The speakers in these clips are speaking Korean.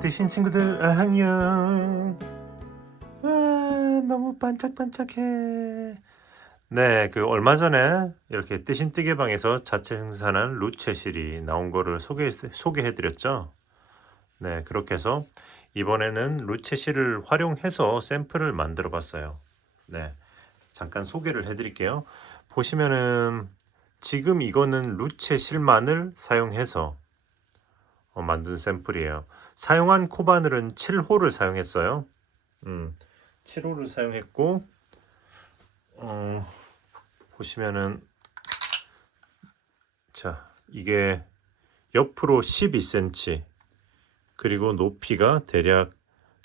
뜨신 친구들 안녕. 너무 반짝반짝해. 네, 그 얼마 전에 이렇게 뜨신 뜨개방에서 자체 생산한 루체실이 나온 거를 소개해드렸죠. 네, 그렇게 해서 이번에는 루체실을 활용해서 샘플을 만들어 봤어요. 네, 잠깐 소개를 해드릴게요. 보시면은 지금 이거는 루체실만을 사용해서 만든 샘플이에요. 사용한 코바늘은 7호를 사용했어요. 7호를 사용했고 보시면은 자, 이게 옆으로 12cm 그리고 높이가 대략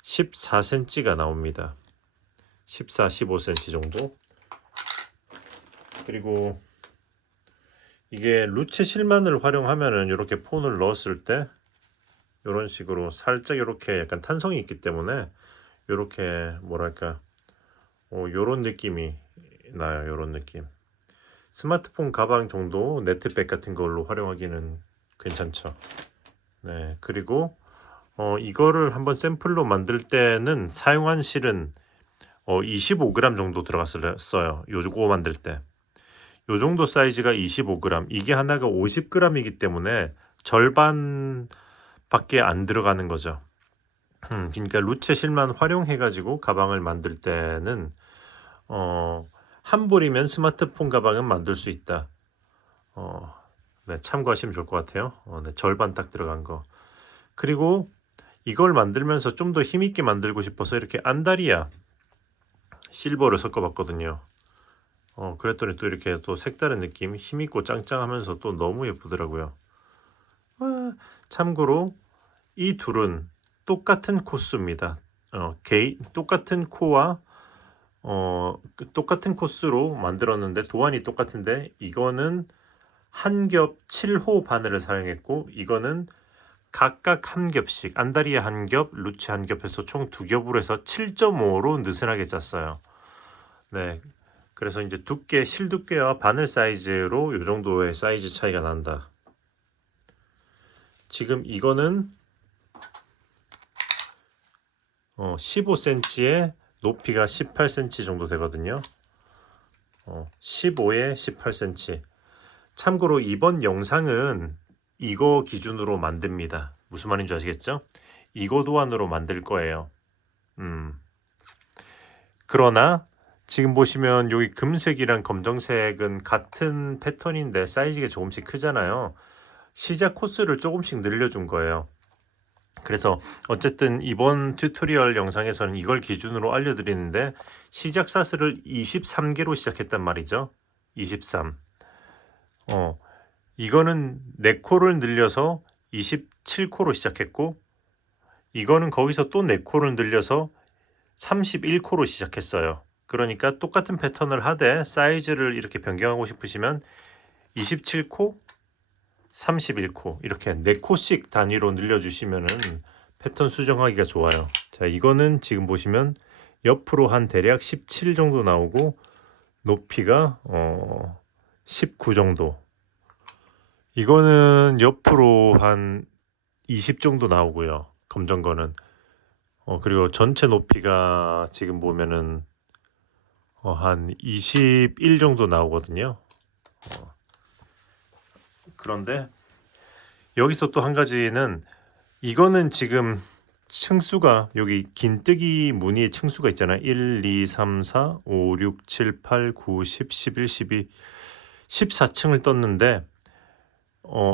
14cm가 나옵니다. 14, 15cm 정도. 그리고 이게 루체 실만을 활용하면은 이렇게 폰을 넣었을 때 이런 식으로 살짝 이렇게 약간 탄성이 있기 때문에 이렇게 뭐랄까 요런 느낌이 나요. 요런 느낌. 스마트폰 가방 정도 네트백 같은 걸로 활용하기는 괜찮죠. 네, 그리고 이거를 한번 샘플로 만들 때는 사용한 실은 25g 정도 들어갔어요. 요거 만들 때. 요 정도 사이즈가 25g. 이게 하나가 50g이기 때문에 절반 밖에 안 들어가는 거죠. 그러니까 루체 실만 활용해 가지고 가방을 만들 때는 한 볼이면 스마트폰 가방은 만들 수 있다. 네, 참고하시면 좋을 것 같아요. 네, 절반 딱 들어간 거. 그리고 이걸 만들면서 좀 더 힘있게 만들고 싶어서 이렇게 안다리아 실버를 섞어봤거든요. 그랬더니 또 이렇게 또 색다른 느낌, 힘있고 짱짱하면서 또 너무 예쁘더라고요. 참고로 이 둘은 똑같은 코스입니다. 똑같은 코와 똑같은 코스로 만들었는데 도안이 똑같은데 이거는 한 겹 7호 바늘을 사용했고 이거는 각각 한 겹씩 안다리아 한 겹, 루체 한 겹해서 총 두 겹으로 해서 7.5로 느슨하게 짰어요. 네, 그래서 이제 두께, 실두께와 바늘 사이즈로 이 정도의 사이즈 차이가 난다. 지금 이거는 15cm에 높이가 18cm 정도 되거든요. 15에 18cm. 참고로 이번 영상은 이거 기준으로 만듭니다. 무슨 말인지 아시겠죠? 이거 도안으로 만들 거예요. 그러나 지금 보시면 여기 금색이랑 검정색은 같은 패턴인데 사이즈가 조금씩 크잖아요. 시작 코스를 조금씩 늘려준 거예요. 그래서 어쨌든 이번 튜토리얼 영상에서는 이걸 기준으로 알려드리는데 시작 사슬을 23개로 시작했단 말이죠. 23. 이거는 4코를 늘려서 27코로 시작했고 이거는 거기서 또 4코를 늘려서 31코로 시작했어요. 그러니까 똑같은 패턴을 하되 사이즈를 이렇게 변경하고 싶으시면 27코, 31코 이렇게 4코씩 단위로 늘려주시면은 패턴 수정하기가 좋아요. 자, 이거는 지금 보시면 옆으로 한 대략 17 정도 나오고 높이가 19 정도. 이거는 옆으로 한 20 정도 나오고요. 검정 거는. 그리고 전체 높이가 지금 보면은 한 21 정도 나오거든요. 그런데 여기서 또 한 가지는 이거는 지금 층수가 여기 긴뜨기 무늬의 층수가 있잖아요. 1, 2, 3, 4, 5, 6, 7, 8, 9, 10, 11, 12, 14층을 떴는데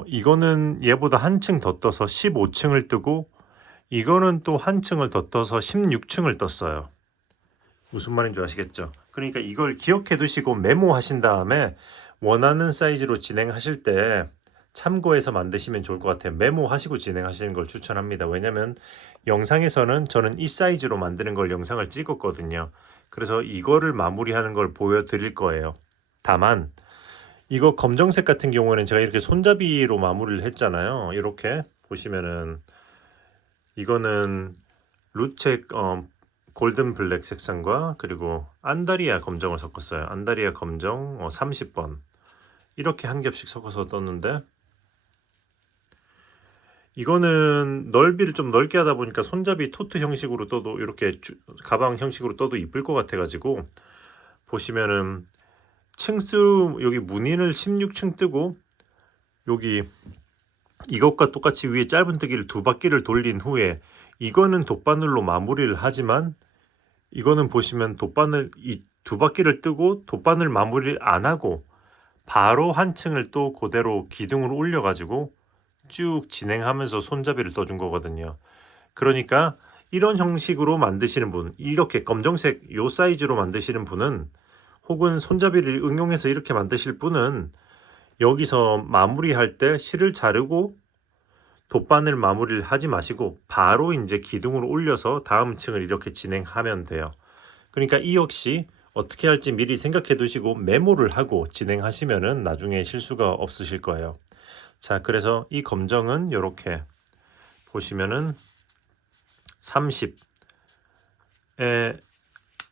이거는 얘보다 한 층 더 떠서 15층을 뜨고 이거는 또 한 층을 더 떠서 16층을 떴어요. 무슨 말인지 아시겠죠? 그러니까 이걸 기억해 두시고 메모하신 다음에 원하는 사이즈로 진행하실 때 참고해서 만드시면 좋을 것 같아요. 메모하시고 진행하시는 걸 추천합니다. 왜냐면 영상에서는 저는 이 사이즈로 만드는 걸 영상을 찍었거든요. 그래서 이거를 마무리하는 걸 보여드릴 거예요. 다만 이거 검정색 같은 경우는 제가 이렇게 손잡이로 마무리를 했잖아요. 이렇게 보시면은 이거는 루체 골든 블랙 색상과 그리고 안다리아 검정을 섞었어요. 안다리아 검정 30번 이렇게 한 겹씩 섞어서 떴는데 이거는 넓이를 좀 넓게 하다 보니까 손잡이 토트 형식으로 떠도 이렇게 가방 형식으로 떠도 이쁠 것 같아 가지고 보시면은 층수 여기 무늬를 16층 뜨고 여기 이것과 똑같이 위에 짧은뜨기를 두 바퀴를 돌린 후에 이거는 돗바늘로 마무리를 하지만 이거는 보시면 돗바늘 이 두 바퀴를 뜨고 돗바늘 마무리를 안 하고 바로 한 층을 또 그대로 기둥으로 올려 가지고 쭉 진행하면서 손잡이를 떠준 거거든요. 그러니까 이런 형식으로 만드시는 분, 이렇게 검정색 요 사이즈로 만드시는 분은 혹은 손잡이를 응용해서 이렇게 만드실 분은 여기서 마무리할 때 실을 자르고 돗바늘 마무리를 하지 마시고 바로 이제 기둥으로 올려서 다음 층을 이렇게 진행하면 돼요. 그러니까 이 역시 어떻게 할지 미리 생각해 두시고 메모를 하고 진행하시면은 나중에 실수가 없으실 거예요. 자, 그래서 이 검정은 이렇게 보시면은 30에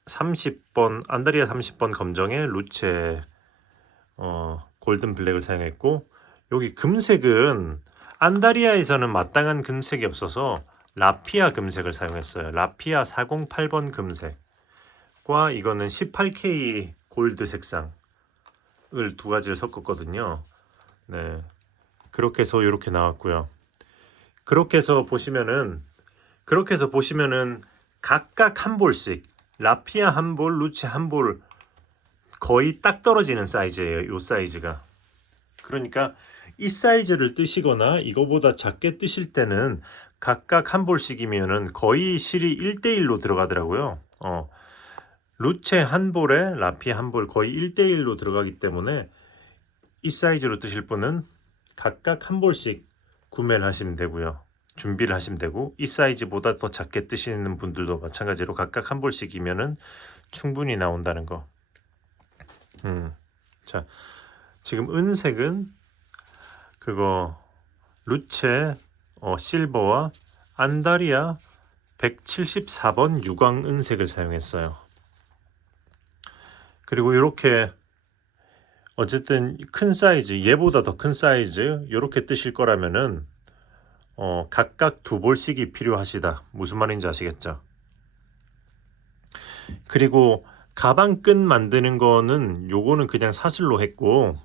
30번 안다리아 30번 검정에 루체 골든 블랙을 사용했고 여기 금색은 안다리아에서는 마땅한 금색이 없어서 라피아 금색을 사용했어요. 라피아 408번 금색과 이거는 18K 골드 색상을 두 가지를 섞었거든요. 네, 그렇게 해서 이렇게 나왔고요. 그렇게 해서 보시면은 각각 한 볼씩 라피아 한 볼, 루체 한 볼 거의 딱 떨어지는 사이즈예요. 요 사이즈가. 그러니까 이 사이즈를 뜨시거나 이거보다 작게 뜨실 때는 각각 한 볼씩이면은 거의 실이 1대1로 들어가더라고요. 루체 한 볼에 라피아 한 볼 거의 1대1로 들어가기 때문에 이 사이즈로 뜨실 분은 각각 한 볼씩 구매를 하시면 되고요. 준비를 하시면 되고 이 사이즈보다 더 작게 뜨시는 분들도 마찬가지로 각각 한 볼씩이면은 충분히 나온다는 거. 자, 지금 은색은 그거 루체 실버와 안다리아 174번 유광 은색을 사용했어요. 그리고 이렇게 어쨌든 큰 사이즈, 얘보다 더 큰 사이즈 이렇게 뜨실 거라면은 각각 두 볼씩이 필요하시다. 무슨 말인지 아시겠죠? 그리고 가방 끈 만드는 거는 요거는 그냥 사슬로 했고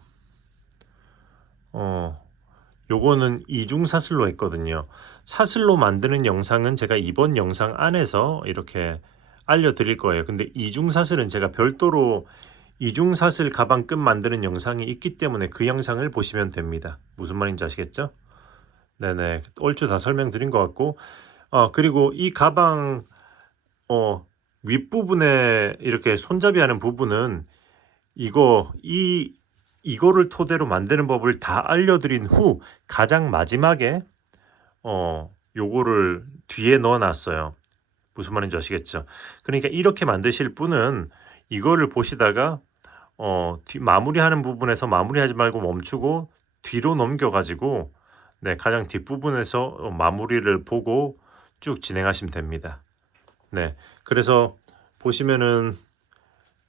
요거는 이중 사슬로 했거든요. 사슬로 만드는 영상은 제가 이번 영상 안에서 이렇게 알려드릴 거예요. 근데 이중 사슬은 제가 별도로 이중 사슬 가방 끈 만드는 영상이 있기 때문에 그 영상을 보시면 됩니다. 무슨 말인지 아시겠죠? 네네, 얼추 다 설명드린 것 같고 그리고 이 가방 윗부분에 이렇게 손잡이 하는 부분은 이거를 토대로 만드는 법을 다 알려드린 후 가장 마지막에 요거를 뒤에 넣어놨어요. 무슨 말인지 아시겠죠? 그러니까 이렇게 만드실 분은 이거를 보시다가 마무리하는 부분에서 마무리하지 말고 멈추고 뒤로 넘겨가지고 네, 가장 뒷부분에서 마무리를 보고 쭉 진행하시면 됩니다. 네, 그래서 보시면은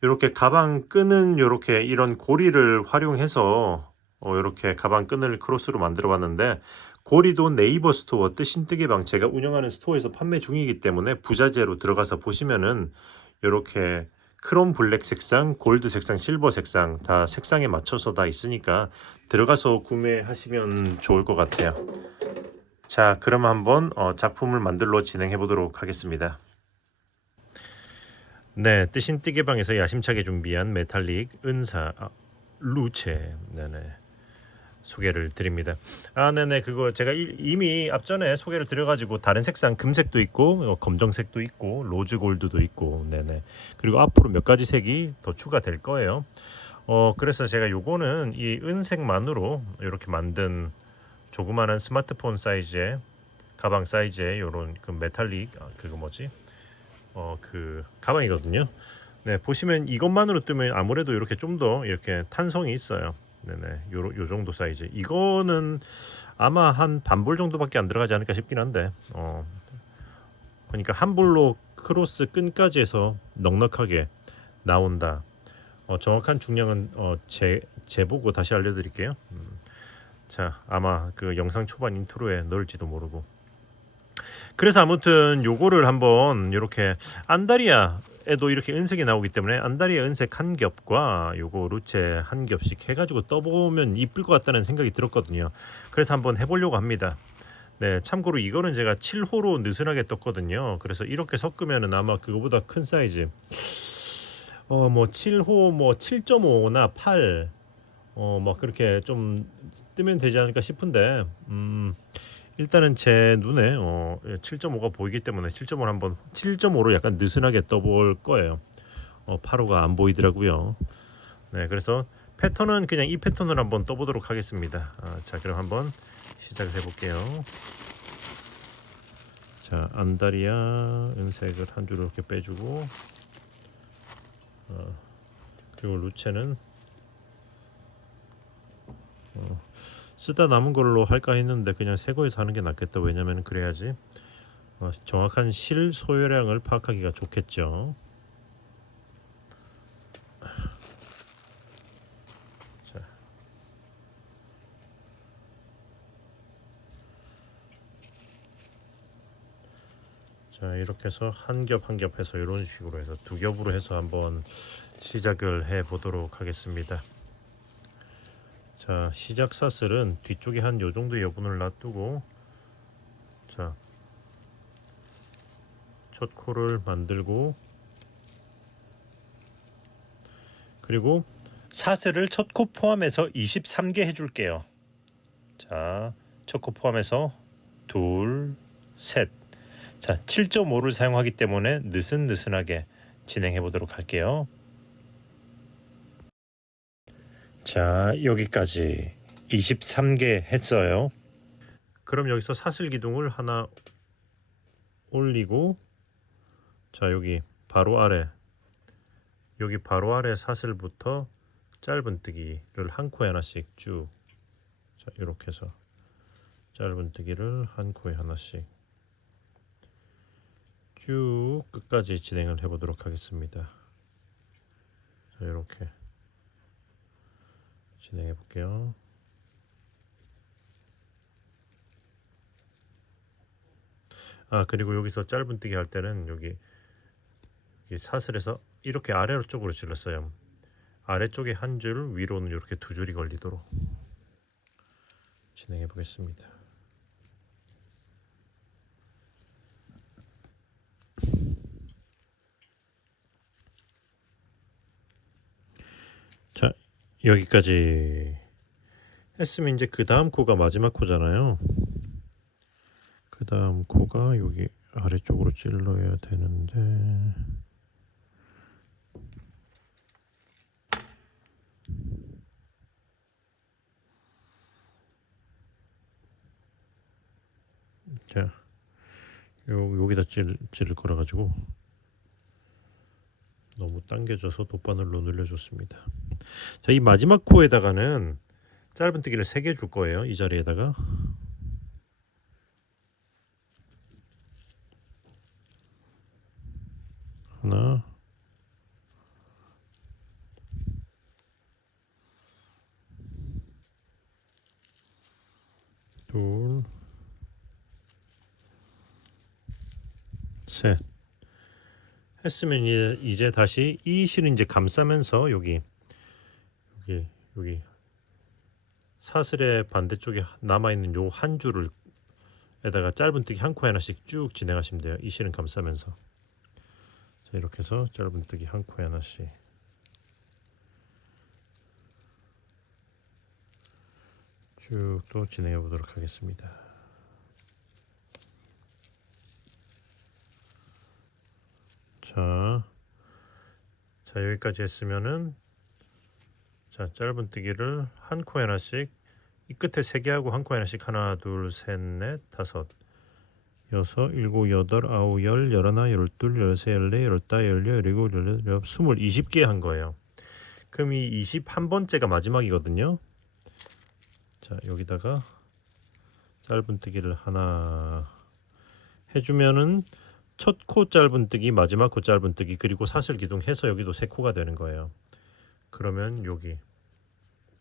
이렇게 가방 끈은 이렇게 이런 고리를 활용해서 이렇게 가방 끈을 크로스로 만들어 봤는데 고리도 네이버 스토어 뜨신뜨개방 제가 운영하는 스토어에서 판매 중이기 때문에 부자재로 들어가서 보시면은 이렇게 크롬 블랙 색상, 골드 색상, 실버 색상 다 색상에 맞춰서 다 있으니까 들어가서 구매하시면 좋을 것 같아요. 자, 그럼 한번 작품을 만들러 진행해 보도록 하겠습니다. 네, 뜨신 뜨개방에서 야심차게 준비한 메탈릭 은사 루체 네네 소개를 드립니다. 네네, 그거 제가 이미 앞전에 소개를 드려가지고 다른 색상 금색도 있고 검정색도 있고 로즈 골드도 있고 네네, 그리고 앞으로 몇 가지 색이 더 추가될 거예요. 그래서 제가 요거는 이 은색만으로 이렇게 만든 조그마한 스마트폰 사이즈의 가방 사이즈의 요런 그 메탈릭 그거 뭐지? 그 가방이거든요. 네, 보시면 이것만으로 뜨면 아무래도 이렇게 좀 더 이렇게 탄성이 있어요. 네네, 요 정도 사이즈. 이거는 아마 한 반볼 정도밖에 안 들어가지 않을까 싶긴 한데, 그러니까 한 볼로 크로스 끈까지 해서 넉넉하게 나온다. 정확한 중량은 재보고 다시 알려드릴게요. 자, 아마 그 영상 초반 인트로에 넣을지도 모르고. 그래서 아무튼 요거를 한번 이렇게 안다리아에도 이렇게 은색이 나오기 때문에 안다리아 은색 한 겹과 요거 루체 한 겹씩 해가지고 떠보면 이쁠 것 같다는 생각이 들었거든요. 그래서 한번 해보려고 합니다. 네, 참고로 이거는 제가 7호로 느슨하게 떴거든요. 그래서 이렇게 섞으면은 아마 그거보다 큰 사이즈 뭐 7호 뭐 7.5나 8 막 그렇게 좀 뜨면 되지 않을까 싶은데 일단은 제 눈에 7.5가 보이기 때문에 7.5를 한번 7.5로 약간 느슨하게 떠볼 거예요. 8호가 안 보이더라고요. 네, 그래서 패턴은 그냥 이 패턴을 한번 떠보도록 하겠습니다. 자, 그럼 한번 시작을 해볼게요. 자, 안다리아 은색을 한 줄 이렇게 빼주고 그리고 루체는 쓰다 남은 걸로 할까 했는데 그냥 새 거에서 하는 게 낫겠다. 왜냐면 그래야지 정확한 실 소요량을 파악하기가 좋겠죠. 자, 자 이렇게 해서 한 겹 한 겹 해서 이런 식으로 해서 두 겹으로 해서 한번 시작을 해 보도록 하겠습니다. 자, 시작 사슬은 뒤쪽에 한 요 정도 여분을 놔두고 자, 첫 코를 만들고 그리고 사슬을 첫 코 포함해서 23개 해줄게요. 자, 첫 코 포함해서 둘, 셋. 자, 7.5를 사용하기 때문에 느슨느슨하게 진행해 보도록 할게요. 자, 여기까지 23개 했어요. 그럼 여기서 사슬 기둥을 하나 올리고 자, 여기 바로 아래 여기 바로 아래 사슬부터 짧은뜨기를 한 코에 하나씩 쭉 자, 이렇게 해서 짧은뜨기를 한 코에 하나씩 쭉 끝까지 진행을 해 보도록 하겠습니다. 자, 이렇게 진행해 볼게요. 그리고 여기서 짧은뜨기 할 때는 여기 사슬에서 이렇게 아래쪽으로 질렀어요. 아래쪽에 한 줄, 위로는 이렇게 두 줄이 걸리도록 진행해 보겠습니다. 자, 여기까지 했으면 이제 그 다음 코가 마지막 코잖아요. 그 다음 코가 여기 아래쪽으로 찔러야 되는데 자, 여기다 찌를 거라 가지고 너무 당겨져서 돗바늘로 늘려줬습니다. 자, 이 마지막 코에다가는 짧은뜨기를 3개 줄 거예요. 이 자리에다가 하나 둘 셋 했으면 이제 다시 이 실을 이제 감싸면서 여기 사슬의 반대쪽에 남아있는 요 한 줄을 에다가 짧은뜨기 한 코에 하나씩 쭉 진행하시면 돼요. 이 실은 감싸면서 자, 이렇게 해서 짧은뜨기 한 코에 하나씩 쭉 또 진행해 보도록 하겠습니다. 자, 여기까지 했으면은 자, 짧은뜨기를 한 코에 하나씩 이 끝에 3개 하고 한 코에 하나씩 하나 둘 셋 넷 다섯 여섯 일곱 여덟 아홉 열 열하나 열둘 열세 열네 열다 열여 열일곱 열여덟 20개 한 거예요. 그럼 이 21번째가 마지막이거든요. 자, 여기다가 짧은뜨기를 하나 해주면은 첫 코 짧은뜨기 마지막 코 짧은뜨기 그리고 사슬 기둥 해서 여기도 3코가 되는 거예요. 그러면 여기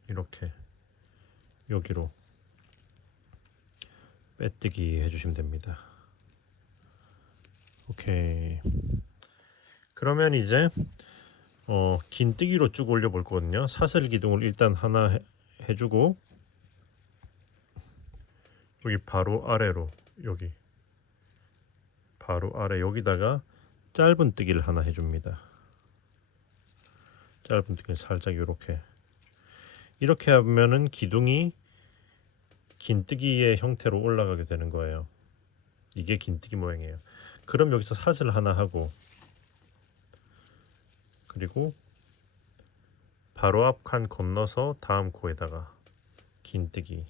이렇게 여기로 빼뜨기 해주시면 됩니다. 오케이. 그러면 이제 긴뜨기로 쭉 올려볼 거거든요. 사슬 기둥을 일단 하나 해주고 여기 바로 아래로 여기 바로 아래 여기다가 짧은 뜨기를 하나 해줍니다. 짧은 뜨기를 살짝 이렇게 하면은 기둥이 긴뜨기의 형태로 올라가게 되는 거예요. 이게 긴뜨기 모양이에요. 그럼 여기서 사슬 하나 하고 그리고 바로 앞 칸 건너서 다음 코에다가 긴뜨기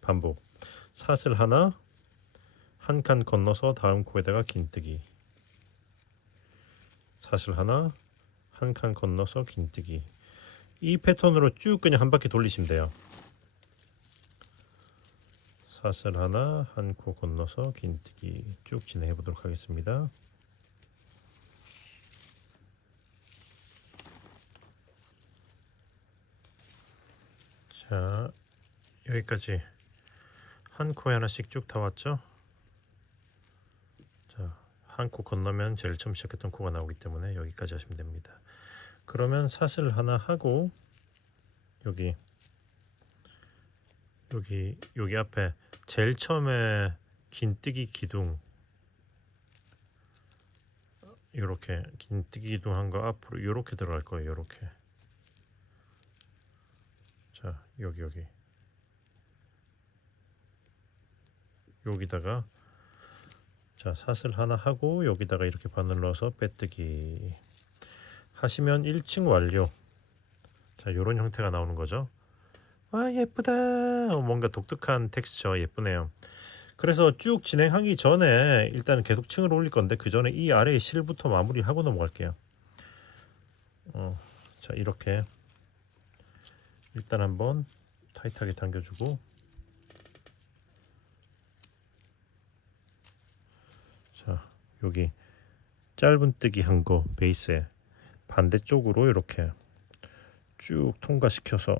반복. 사슬 하나 한 칸 건너서 다음 코에다가 긴뜨기 사슬 하나 한 칸 건너서 긴뜨기. 이 패턴으로 쭉 그냥 한 바퀴 돌리시면 돼요. 사슬 하나 한 코 건너서 긴뜨기 쭉 진행해 보도록 하겠습니다. 자, 여기까지 한 코에 하나씩 쭉 다 왔죠? 자, 한 코 건너면 제일 처음 시작했던 코가 나오기 때문에 여기까지 하시면 됩니다. 그러면 사슬 하나 하고 여기 앞에 제일 처음에 긴뜨기 기둥 이렇게 긴뜨기 기둥 한 거 앞으로 이렇게 들어갈 거예요. 이렇게. 자, 여기다가 자, 사슬 하나 하고 여기다가 이렇게 바늘 넣어서 빼뜨기 하시면 1층 완료. 자, 이런 형태가 나오는 거죠. 와, 예쁘다. 뭔가 독특한 텍스처 예쁘네요. 그래서 쭉 진행하기 전에 일단 계속 층을 올릴 건데 그 전에 이 아래의 실부터 마무리하고 넘어갈게요. 자, 이렇게 일단 한번 타이트하게 당겨주고 자, 여기 짧은 뜨기 한 거 베이스에 반대쪽으로 이렇게 쭉 통과시켜서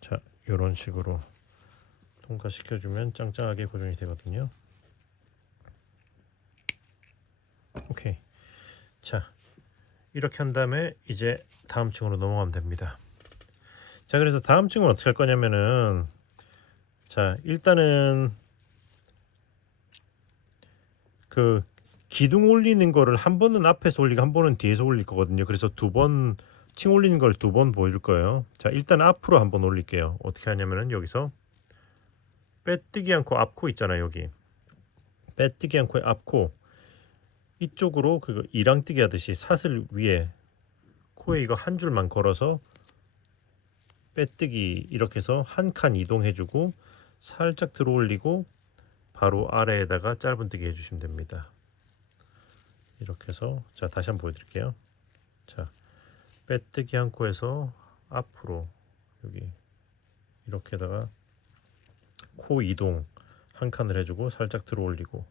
자, 이런 식으로 통과시켜주면 짱짱하게 고정이 되거든요. 오케이. 자, 이렇게 한 다음에 이제 다음 층으로 넘어가면 됩니다. 자, 그래서 다음 층은 어떻게 할 거냐면은 자, 일단은 그 기둥 올리는 거를 한 번은 앞에서 올리고 한 번은 뒤에서 올릴 거거든요. 그래서 두 번 층 올리는 걸 두 번 보여줄 거예요. 자, 일단 앞으로 한번 올릴게요. 어떻게 하냐면은 여기서 빼뜨기 않고 앞코 있잖아요. 여기 빼뜨기 않고 앞코 이쪽으로 그 이랑뜨기 하듯이 사슬 위에 코에 이거 한 줄만 걸어서 빼뜨기 이렇게 해서 한 칸 이동해주고 살짝 들어 올리고 바로 아래에다가 짧은뜨기 해주시면 됩니다. 이렇게 해서 자, 다시 한번 보여드릴게요. 자, 빼뜨기 한 코에서 앞으로 여기 이렇게다가 코 이동 한 칸을 해주고 살짝 들어 올리고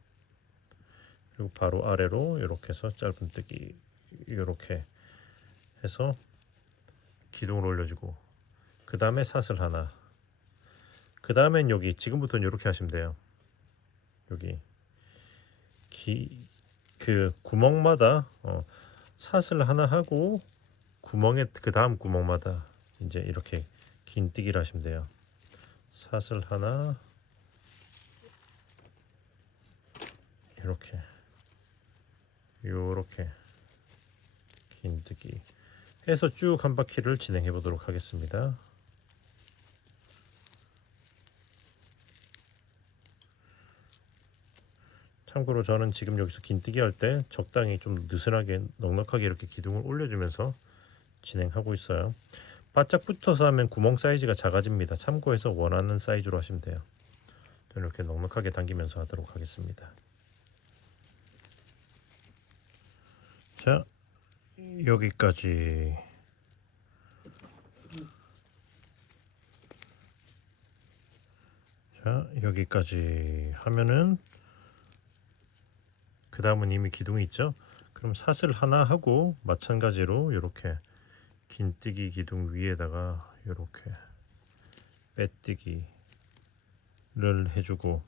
그리고 바로 아래로 이렇게 해서 짧은뜨기 이렇게 해서 기둥을 올려주고 그 다음에 사슬 하나 그 다음엔 여기 지금부터는 이렇게 하시면 돼요. 여기 그 구멍마다 사슬 하나 하고 구멍에 그 다음 구멍마다 이제 이렇게 긴뜨기를 하시면 돼요. 사슬 하나 이렇게 요렇게 긴뜨기 해서 쭉 한 바퀴를 진행해 보도록 하겠습니다. 참고로 저는 지금 여기서 긴뜨기 할 때 적당히 좀 느슨하게 넉넉하게 이렇게 기둥을 올려주면서 진행하고 있어요. 바짝 붙어서 하면 구멍 사이즈가 작아집니다. 참고해서 원하는 사이즈로 하시면 돼요. 저는 이렇게 넉넉하게 당기면서 하도록 하겠습니다. 자, 여기까지 자, 자, 여기까지 하면은 그 다음은 이미 기둥이 있죠. 그럼 사슬 하나 하고 마찬가지로 이렇게 긴뜨기 기둥 위에다가 이렇게 빼뜨기를 해주고,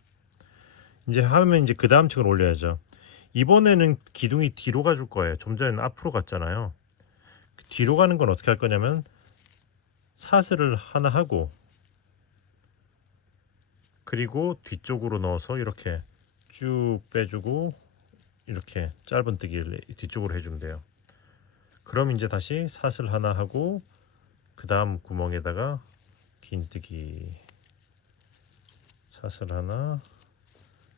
이제 하면 이제 그 다음 층을 올려야죠. 이번에는 기둥이 뒤로 가줄 거예요. 좀 전에는 앞으로 갔잖아요. 뒤로 가는 건 어떻게 할 거냐면 사슬을 하나 하고 그리고 뒤쪽으로 넣어서 이렇게 쭉 빼주고 이렇게 짧은뜨기를 뒤쪽으로 해주면 돼요. 그럼 이제 다시 사슬 하나 하고 그 다음 구멍에다가 긴뜨기, 사슬 하나,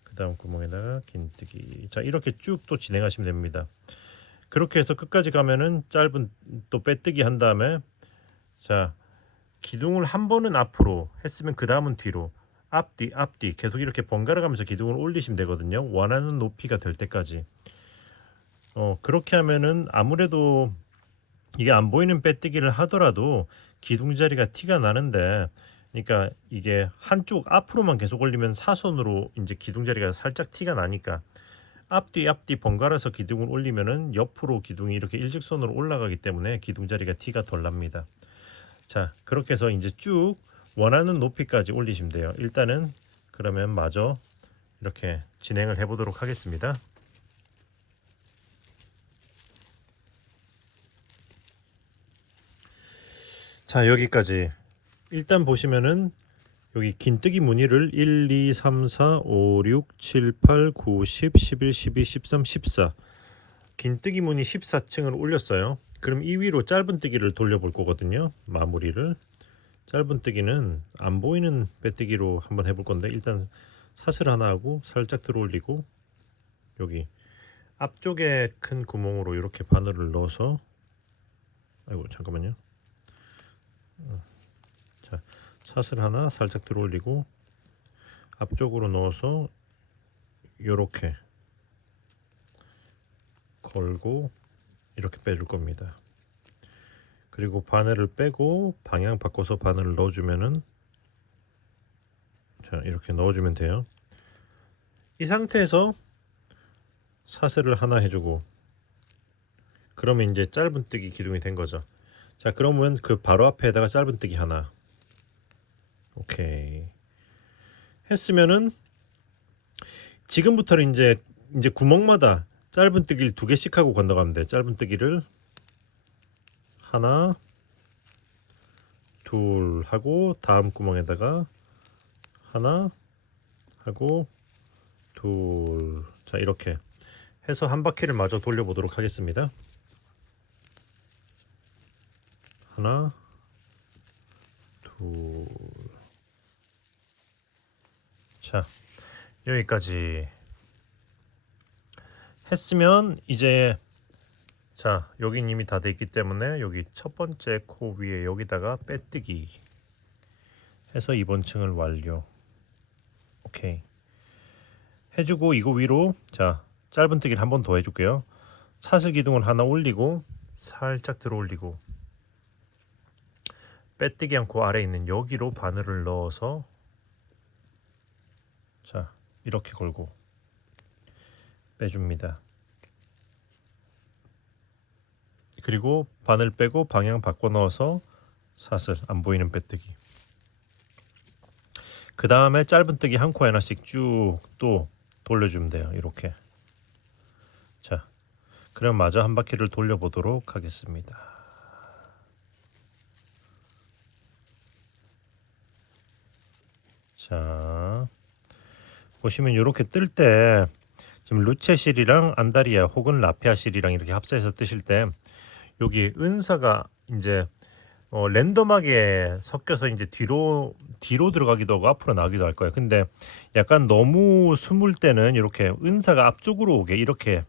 그 다음 구멍에다가 긴뜨기. 자, 이렇게 쭉 또 진행하시면 됩니다. 그렇게 해서 끝까지 가면은 짧은 또 빼뜨기 한 다음에, 자, 기둥을 한 번은 앞으로 했으면 그 다음은 뒤로, 앞뒤 앞뒤 계속 이렇게 번갈아 가면서 기둥을 올리시면 되거든요. 원하는 높이가 될 때까지. 그렇게 하면은 아무래도 이게 안 보이는 빼뜨기를 하더라도 기둥 자리가 티가 나는데, 그러니까 이게 한쪽 앞으로만 계속 올리면 사선으로 이제 기둥 자리가 살짝 티가 나니까 앞뒤 번갈아서 기둥을 올리면은 옆으로 기둥이 이렇게 일직선으로 올라가기 때문에 기둥 자리가 티가 덜 납니다. 자, 그렇게 해서 이제 쭉 원하는 높이까지 올리시면 돼요. 일단은 그러면 마저 이렇게 진행을 해보도록 하겠습니다. 자, 여기까지 일단 보시면은 여기 긴뜨기 무늬를 1, 2, 3, 4, 5, 6, 7, 8, 9, 10, 11, 12, 13, 14 긴뜨기 무늬 14층을 올렸어요. 그럼 이 위로 짧은뜨기를 돌려볼 거거든요. 마무리를 짧은뜨기는 안 보이는 빼뜨기로 한번 해볼 건데, 일단 사슬 하나 하고 살짝 들어 올리고 여기 앞쪽에 큰 구멍으로 이렇게 바늘을 넣어서, 아이고 잠깐만요. 자, 사슬 하나 살짝 들어 올리고 앞쪽으로 넣어서 이렇게 걸고 이렇게 빼줄 겁니다. 그리고 바늘을 빼고 방향 바꿔서 바늘을 넣어주면은, 자, 이렇게 넣어주면 돼요. 이 상태에서 사슬을 하나 해주고 그러면 이제 짧은뜨기 기둥이 된 거죠. 자, 그러면 그 바로 앞에다가 짧은뜨기 하나, 오케이 했으면은 지금부터는 이제 구멍마다 짧은뜨기를 2개씩 하고 건너가면 돼. 짧은뜨기를 하나, 둘 하고 다음 구멍에다가 하나 하고 둘. 자, 이렇게 해서 한 바퀴를 마저 돌려보도록 하겠습니다. 하나, 둘. 자, 여기까지 했으면 이제, 자, 여긴 이미 다 돼 있기 때문에 여기 첫 번째 코 위에 여기다가 빼뜨기 해서 이번 층을 완료. 오케이 해주고 이거 위로, 자, 짧은뜨기를 한 번 더 해줄게요. 사슬 기둥을 하나 올리고 살짝 들어 올리고 빼뜨기 않고 아래에 있는 여기로 바늘을 넣어서, 자, 이렇게 걸고 빼줍니다. 그리고 바늘 빼고 방향 바꿔 넣어서 사슬 안 보이는 빼뜨기. 그 다음에 짧은뜨기 한 코 하나씩 쭉 또 돌려주면 돼요. 이렇게. 자, 그럼 마저 한 바퀴를 돌려보도록 하겠습니다. 자, 보시면 이렇게 뜰 때 지금 루체실이랑 안다리아 혹은 라피아실이랑 이렇게 합사해서 뜨실 때 여기 은사가 이제 랜덤하게 섞여서 이제 뒤로 들어가기도 하고 앞으로 나가기도 할 거예요. 근데 약간 너무 숨을 때는 이렇게 은사가 앞쪽으로 오게 이렇게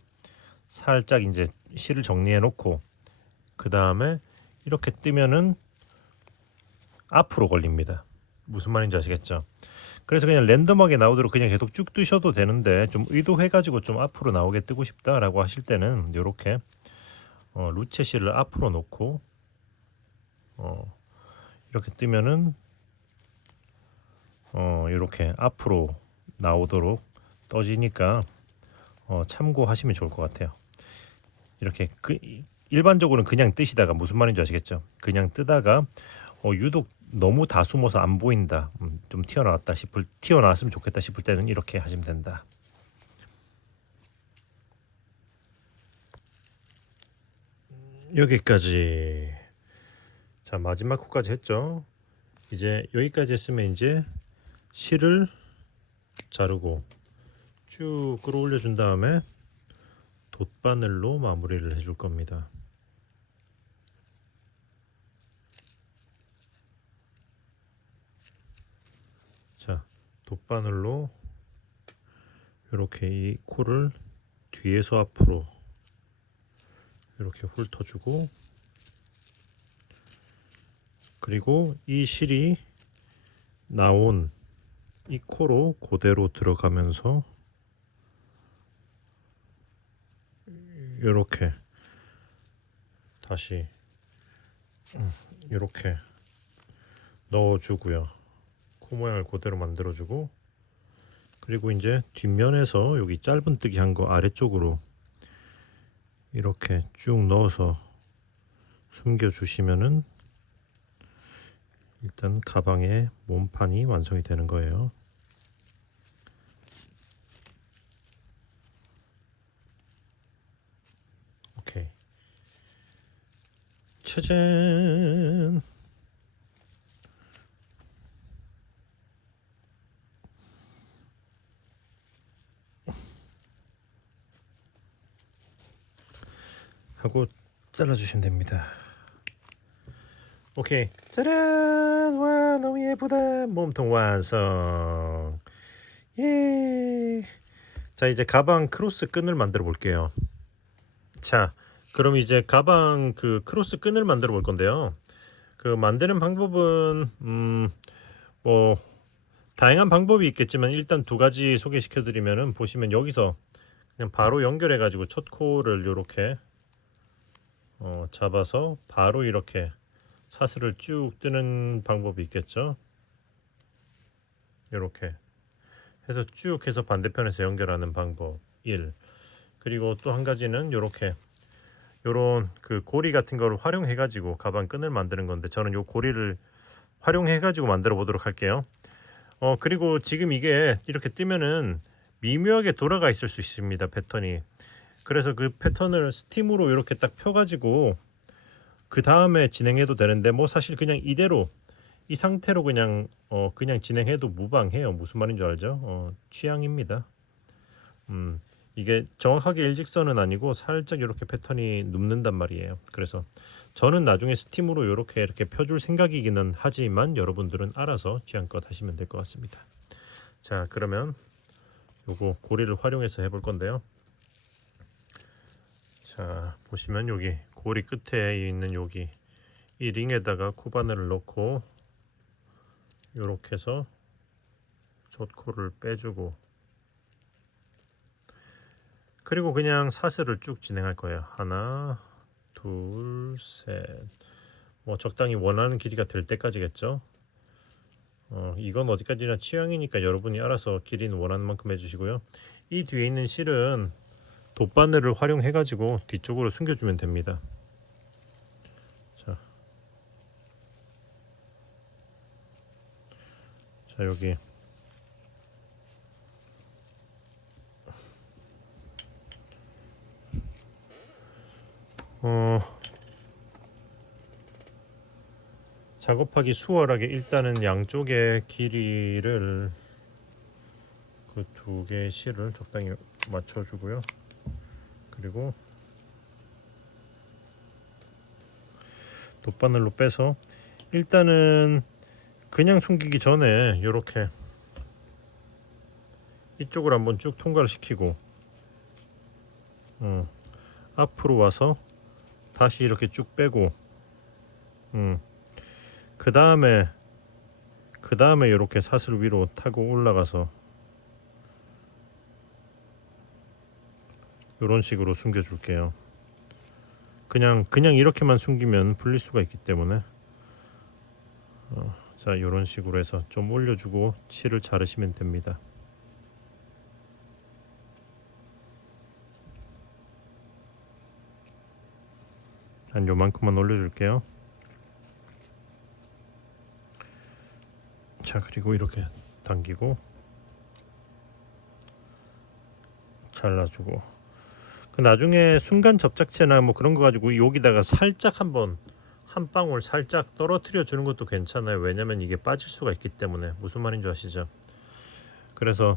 살짝 이제 실을 정리해 놓고 그 다음에 이렇게 뜨면은 앞으로 걸립니다. 무슨 말인지 아시겠죠? 그래서 그냥 랜덤하게 나오도록 그냥 계속 쭉 뜨셔도 되는데, 좀 의도해 가지고 좀 앞으로 나오게 뜨고 싶다라고 하실 때는 이렇게 루체 실을 앞으로 놓고 이렇게 뜨면은 이렇게 앞으로 나오도록 떠지니까 참고하시면 좋을 것 같아요. 이렇게 일반적으로는 그냥 뜨시다가 무슨 말인지 아시겠죠? 그냥 뜨다가 유독 너무 다 숨어서 안 보인다, 좀 튀어나왔으면 좋겠다 싶을 때는 이렇게 하시면 된다. 여기까지. 자, 마지막 코까지 했죠. 이제 여기까지 했으면 이제 실을 자르고 쭉 끌어올려 준 다음에 돗바늘로 마무리를 해줄 겁니다. 자, 돗바늘로 이렇게 이 코를 뒤에서 앞으로 이렇게 훑어주고, 그리고 이 실이 나온 이 코로 그대로 들어가면서 이렇게 다시 이렇게 넣어주고요. 코 모양을 그대로 만들어주고, 그리고 이제 뒷면에서 여기 짧은뜨기 한 거 아래쪽으로 이렇게 쭉 넣어서 숨겨주시면은 일단 가방의 몸판이 완성이 되는 거예요. 오케이. 짜잔. 하고 잘라주시면 됩니다. 오케이. 짜란. 와, 너무 예쁘다. 몸통 완성. 예. 자, 이제 가방 크로스 끈을 만들어 볼게요. 자, 그럼 이제 가방 그 크로스 끈을 만들어 볼 건데요. 그 만드는 방법은 뭐 다양한 방법이 있겠지만 일단 두 가지 소개시켜 드리면은, 보시면 여기서 그냥 바로 연결해 가지고 첫 코를 이렇게 잡아서 바로 이렇게 사슬을 쭉 뜨는 방법이 있겠죠. 이렇게 해서 쭉 해서 반대편에서 연결하는 방법 1. 그리고 또 한 가지는 이렇게 요런 그 고리 같은 거를 활용해 가지고 가방 끈을 만드는 건데, 저는 요 고리를 활용해 가지고 만들어 보도록 할게요. 그리고 지금 이게 이렇게 뜨면은 미묘하게 돌아가 있을 수 있습니다, 패턴이. 그래서 그 패턴을 스팀으로 이렇게 딱 펴 가지고 그 다음에 진행해도 되는데, 뭐 사실 그냥 이대로 이 상태로 그냥 진행해도 무방해요. 무슨 말인지 알죠? 취향입니다. 이게 정확하게 일직선은 아니고 살짝 이렇게 패턴이 눕는단 말이에요. 그래서 저는 나중에 스팀으로 이렇게 펴줄 생각이기는 하지만 여러분들은 알아서 취향껏 하시면 될 것 같습니다. 자, 그러면 요거 고리를 활용해서 해볼 건데요. 자, 보시면 여기 고리 끝에 있는 여기 이 링에다가 코바늘을 넣고 요렇게 해서 젖코를 빼주고, 그리고 그냥 사슬을 쭉 진행할 거예요. 하나, 둘, 셋. 뭐 적당히 원하는 길이가 될 때까지겠죠. 이건 어디까지나 취향이니까 여러분이 알아서 길이는 원하는 만큼 해주시고요. 이 뒤에 있는 실은 돗바늘을 활용해 가지고 뒤쪽으로 숨겨주면 됩니다. 자, 여기 작업하기 수월하게 일단은 양쪽의 길이를 그 두 개의 실을 적당히 맞춰주고요. 그리고 돗바늘로 빼서 일단은 그냥 숨기기 전에 이렇게 이쪽을 한번 쭉 통과를 시키고 앞으로 와서 다시 이렇게 쭉 빼고 그 다음에 이렇게 사슬 위로 타고 올라가서 이런 식으로 숨겨 줄게요. 그냥 이렇게만 숨기면 풀릴 수가 있기 때문에 자, 이런 식으로 해서 좀 올려주고 실을 자르시면 됩니다. 한 요만큼만 올려줄게요. 자, 그리고 이렇게 당기고 잘라주고, 그 나중에 순간 접착제나 뭐 그런 거 가지고 여기다가 살짝 한번 한 방울 살짝 떨어뜨려 주는 것도 괜찮아요. 왜냐면 이게 빠질 수가 있기 때문에. 무슨 말인지 아시죠? 그래서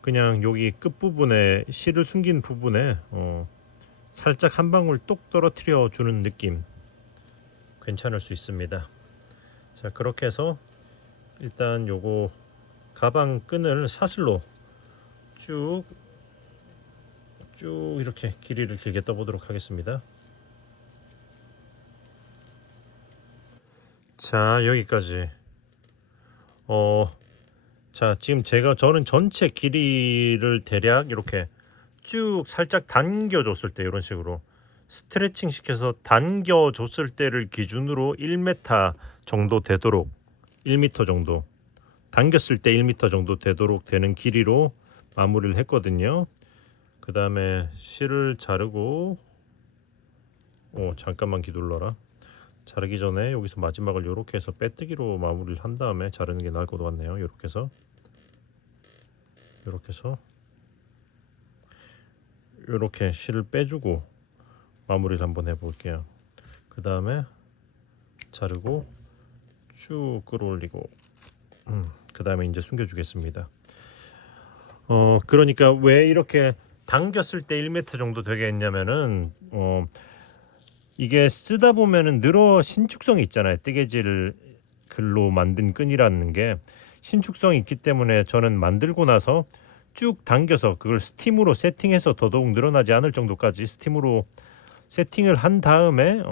그냥 여기 끝부분에 실을 숨긴 부분에 살짝 한 방울 똑 떨어뜨려 주는 느낌 괜찮을 수 있습니다. 자, 그렇게 해서 일단 요거 가방 끈을 사슬로 쭉 이렇게 길이를 길게 떠보도록 하겠습니다. 자, 여기까지. 자, 지금 저는 전체 길이를 대략 이렇게 쭉 살짝 당겨줬을 때, 이런 식으로 스트레칭 시켜서 당겨줬을 때를 기준으로 1m 정도 되도록, 1m 정도 당겼을 때 1m 정도 되도록 되는 길이로 마무리를 했거든요. 그 다음에 실을 자르고, 잠깐만 기둘러라. 자르기 전에 여기서 마지막을 이렇게 해서 빼뜨기로 마무리를 한 다음에 자르는 게 나을 것 같네요. 이렇게 해서 이렇게 실을 빼주고 마무리를 한번 해볼게요. 그 다음에 자르고 쭉 끌어올리고, 그 다음에 이제 숨겨주겠습니다. 그러니까 왜 이렇게 당겼을 때 1m 정도 되게 했냐면은 이게 쓰다 보면은 신축성이 있잖아요. 뜨개질 글로 만든 끈이라는 게 신축성이 있기 때문에 저는 만들고 나서 쭉 당겨서 그걸 스팀으로 세팅해서 더더욱 늘어나지 않을 정도까지 스팀으로 세팅을 한 다음에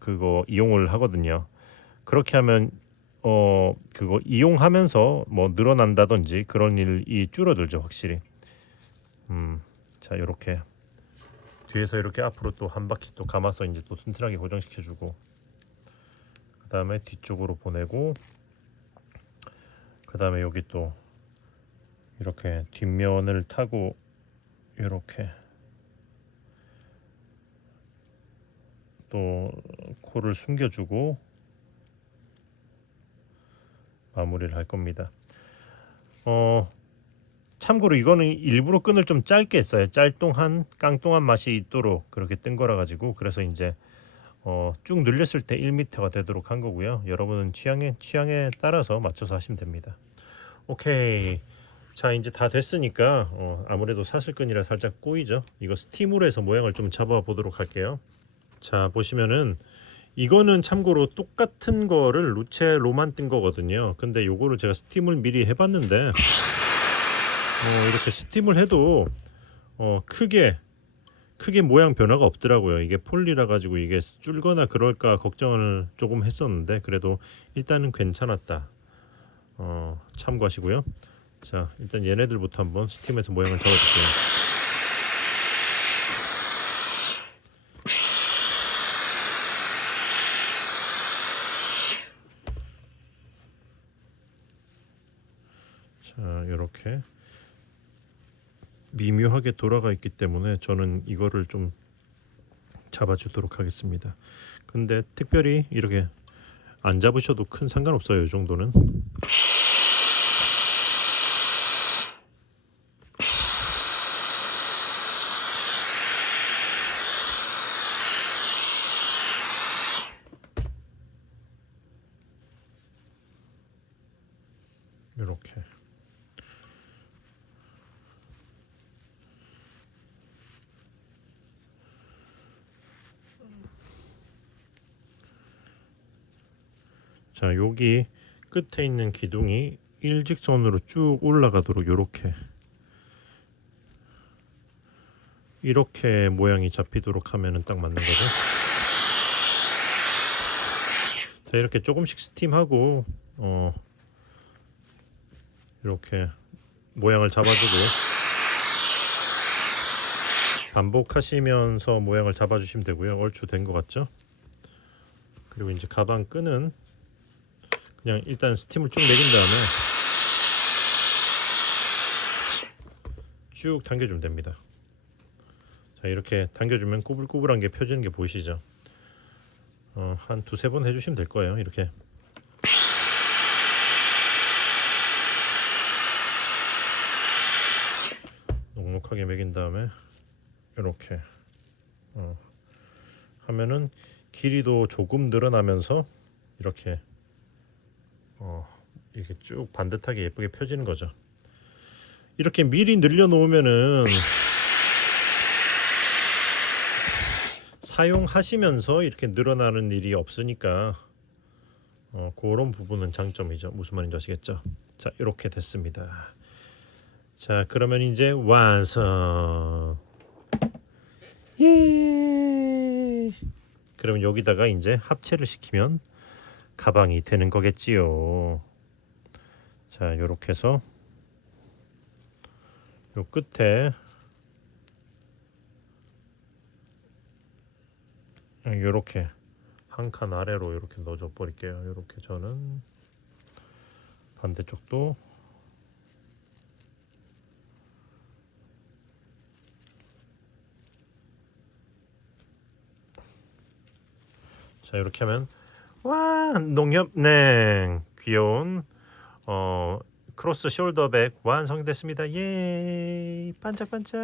그거 이용을 하거든요. 그렇게 하면 그거 이용하면서 뭐 늘어난다든지 그런 일이 줄어들죠, 확실히. 자, 이렇게 뒤에서 이렇게 앞으로 또 한 바퀴 또 감아서 이제 또 튼튼하게 고정시켜주고, 그 다음에 뒤쪽으로 보내고, 그 다음에 여기 또 이렇게 뒷면을 타고 이렇게 또 코를 숨겨주고 마무리를 할 겁니다. 참고로 이거는 일부러 끈을 좀 짧게 했어요. 깡통한 맛이 있도록 그렇게 뜬 거라 가지고, 그래서 이제 쭉 늘렸을 때 1m가 되도록 한 거고요. 여러분은 취향에 따라서 맞춰서 하시면 됩니다. 오케이. 자, 이제 다 됐으니까 아무래도 사슬끈이라 살짝 꼬이죠. 이거 스팀으로 해서 모양을 좀 잡아 보도록 할게요. 자, 보시면은 이거는 참고로 똑같은 거를 루체로만 뜬 거거든요. 근데 요거를 제가 스팀을 미리 해봤는데 이렇게 스팀을 해도 크게 모양 변화가 없더라고요. 이게 폴리라 가지고 이게 줄거나 그럴까 걱정을 조금 했었는데 그래도 일단은 괜찮았다. 참고하시고요. 자, 일단 얘네들부터 한번 스팀해서 모양을 잡아줄게요. 자, 이렇게 미묘하게 돌아가 있기 때문에 저는 이거를 좀 잡아주도록 하겠습니다. 근데 특별히 이렇게 안 잡으셔도 큰 상관없어요. 이 정도는. 이렇게. 자, 여기 끝에 있는 기둥이 일직선으로 쭉 올라가도록 이렇게 모양이 잡히도록 하면은 딱 맞는 거죠. 자, 이렇게 조금씩 스팀하고 이렇게 모양을 잡아주고 반복하시면서 모양을 잡아주시면 되고요. 얼추 된 것 같죠? 그리고 이제 가방 끈은 그냥 일단 스팀을 쭉 내린 다음에 쭉 당겨주면 됩니다. 자, 이렇게 당겨주면 꾸불꾸불한 게 펴지는 게 보이시죠? 한 두세 번 해주시면 될 거예요. 이렇게 넉넉하게 매긴 다음에 이렇게 하면은 길이도 조금 늘어나면서 이렇게 이렇게 쭉 반듯하게 예쁘게 펴지는 거죠. 이렇게 미리 늘려 놓으면은 사용하시면서 이렇게 늘어나는 일이 없으니까 그런 부분은 장점이죠. 무슨 말인지 아시겠죠? 자, 이렇게 됐습니다. 자, 그러면 이제 완성. 예. 그러면 여기다가 이제 합체를 시키면 가방이 되는 거겠지요. 자, 요렇게 해서 요 끝에 요렇게 한 칸 아래로 이렇게 넣어줘 버릴게요. 요렇게 저는 반대쪽도 자, 이렇게 하면 와, 농협냉 귀여운 크로스 숄더백 완성됐습니다. 예, 반짝반짝.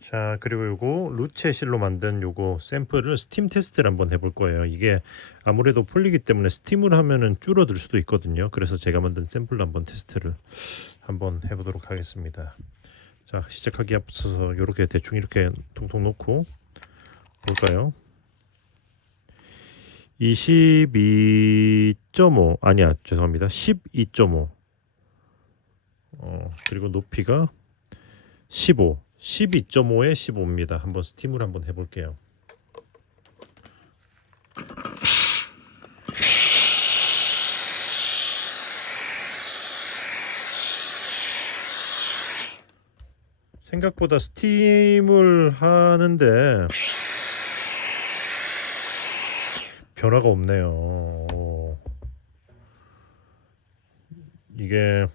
자, 그리고 요거 루체 실로 만든 요거 샘플을 스팀 테스트를 한번 해볼 거예요. 이게 아무래도 풀리기 때문에 스팀을 하면은 줄어들 수도 있거든요. 그래서 제가 만든 샘플로 한번 테스트를 한번 해보도록 하겠습니다. 자, 시작하기 앞서서 요렇게 대충 이렇게 통통 놓고 볼까요? 22.5 아니야, 죄송합니다. 12.5 그리고 높이가 15 12.5에 15입니다. 한번 스팀을 한번 해볼게요. 생각보다 스팀을 하는데 변화가 없네요. 이게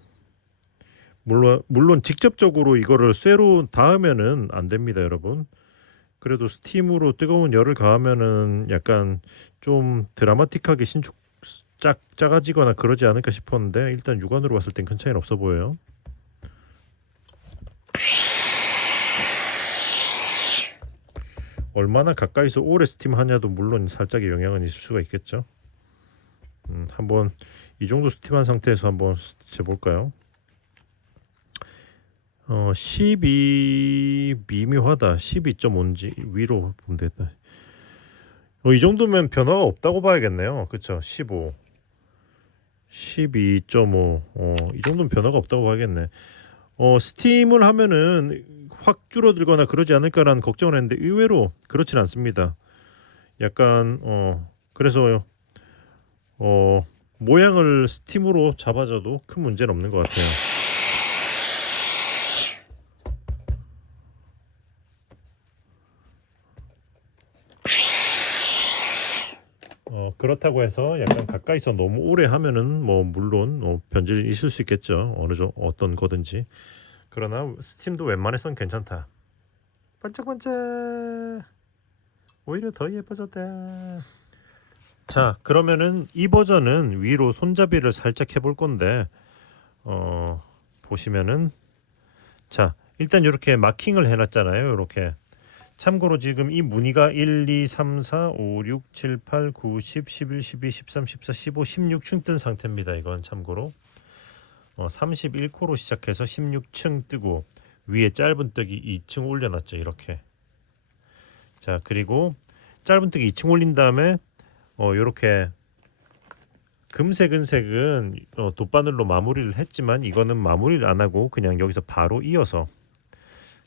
물론 직접적으로 이거를 쇠로 닿으면은 안 됩니다, 여러분. 그래도 스팀으로 뜨거운 열을 가하면은 약간 좀 드라마틱하게 신축 작아지거나 그러지 않을까 싶었는데 일단 육안으로 봤을 땐 큰 차이는 없어 보여요. 얼마나 가까이서 오래 스팀하냐도 물론 살짝의 영향은 있을 수가 있겠죠. 한번 이 정도 스팀한 상태에서 한번 재볼까요? 12 미묘하다. 12.5인지 위로 보면 되겠다. 이 정도면 변화가 없다고 봐야겠네요. 그쵸? 15 12.5 이 정도면 변화가 없다고 봐야겠네. 스팀을 하면은 확 줄어들거나 그러지 않을까라는 걱정을 했는데 의외로 그렇진 않습니다. 약간 그래서 모양을 스팀으로 잡아줘도 큰 문제는 없는 것 같아요. 그렇다고 해서 약간 가까이서 너무 오래 하면은 뭐 물론 변질이 있을 수 있겠죠. 어떤 거든지. 그러나 스팀도 웬만해선 괜찮다. 반짝반짝. 오히려 더 예뻐졌다. 자, 그러면은 이 버전은 위로 손잡이를 살짝 해볼 건데 보시면은 자, 일단 이렇게 마킹을 해놨잖아요. 이렇게. 참고로 지금 이 무늬가 1, 2, 3, 4, 5, 6, 7, 8, 9, 10, 11, 12, 13, 14, 15, 16층 뜬 상태입니다. 이건 참고로 31코로 시작해서 16층 뜨고 위에 짧은 뜨기 2층 올려놨죠. 이렇게. 자, 그리고 짧은 뜨기 2층 올린 다음에 이렇게 금색은 돗바늘로 마무리를 했지만 이거는 마무리를 안 하고 그냥 여기서 바로 이어서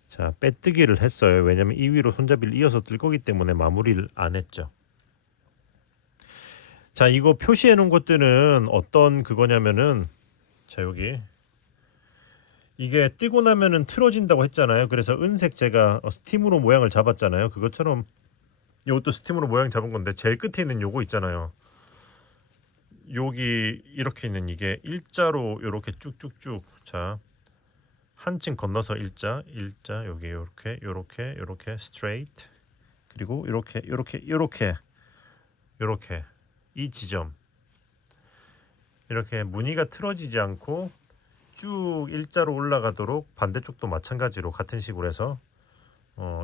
자, 빼뜨기를 했어요. 왜냐면 이 위로 손잡이를 이어서 뜰 거기 때문에 마무리를 안 했죠. 자, 이거 표시해 놓은 것들은 어떤 그거냐면은 자, 여기 이게 뜨고 나면은 틀어진다고 했잖아요. 그래서 은색 제가 스팀으로 모양을 잡았잖아요. 그것처럼 이것도 스팀으로 모양 잡은 건데 제일 끝에 있는 요거 있잖아요. 여기 이렇게 있는 이게 일자로 이렇게 쭉쭉쭉 자 한 층 건너서 일자 여기 이렇게 스트레이트 그리고 이렇게 이 지점 이렇게 무늬가 틀어지지 않고 쭉 일자로 올라가도록 반대쪽도 마찬가지로 같은 식으로 해서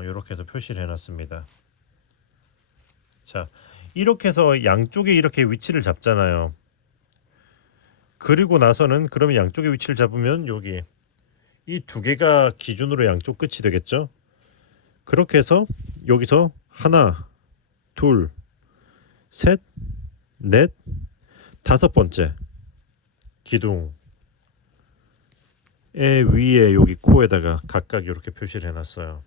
이렇게 해서 표시를 해놨습니다. 자 이렇게 해서 양쪽에 이렇게 위치를 잡잖아요. 그리고 나서는 그러면 양쪽의 위치를 잡으면 여기 이 두 개가 기준으로 양쪽 끝이 되겠죠. 그렇게 해서 여기서 하나 둘 셋 넷 다섯 번째 기둥의 위에 여기 코에다가 각각 이렇게 표시를 해놨어요.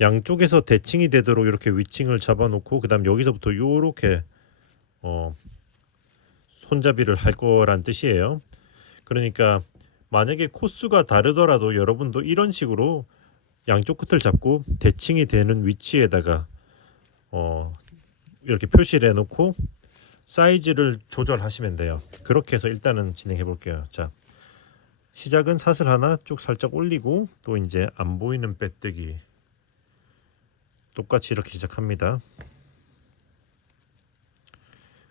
양쪽에서 대칭이 되도록 이렇게 위칭을 잡아놓고 그 다음 여기서부터 이렇게 손잡이를 할 거란 뜻이에요. 그러니까 만약에 코수가 다르더라도 여러분도 이런 식으로 양쪽 끝을 잡고 대칭이 되는 위치에다가 이렇게 표시를 해놓고 사이즈를 조절하시면 돼요. 그렇게 해서 일단은 진행해 볼게요. 자, 시작은 사슬 하나 쭉 살짝 올리고 또 이제 안 보이는 빼뜨기 똑같이 이렇게 시작합니다.